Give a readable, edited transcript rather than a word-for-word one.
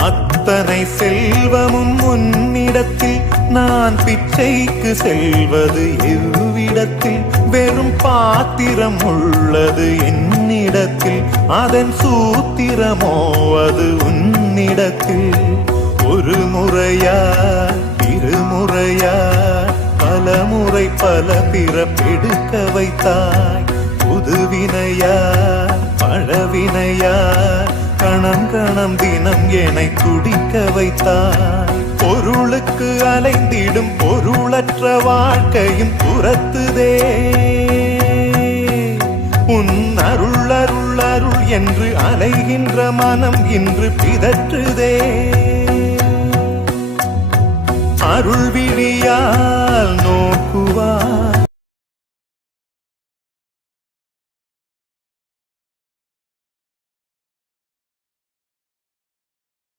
அத்தனை செல்வமும் உன்னிடத்தில் நான் பிச்சைக்கு செல்வது எவ்விடத்தில் வெறும் பாத்திரம் உள்ளது என்னிடத்தில் அதன் சூத்திரமோ அது உன்னிடத்தில் ஒரு முறையா இருமுறையா பல முறை பல பிறப்பெடுக்க வைத்தாய் புதுவினையா பழவினையா கணம் கணம் தினம் என்னை துடிக்க வைத்தாய் பொருளுக்கு அலைந்திடும் பொருளற்ற வாழ்க்கையும் துரத்துதே உன் அருள் அருள் அருள் என்று அலைகின்ற மனம் இன்று பிதற்றுதே அருள்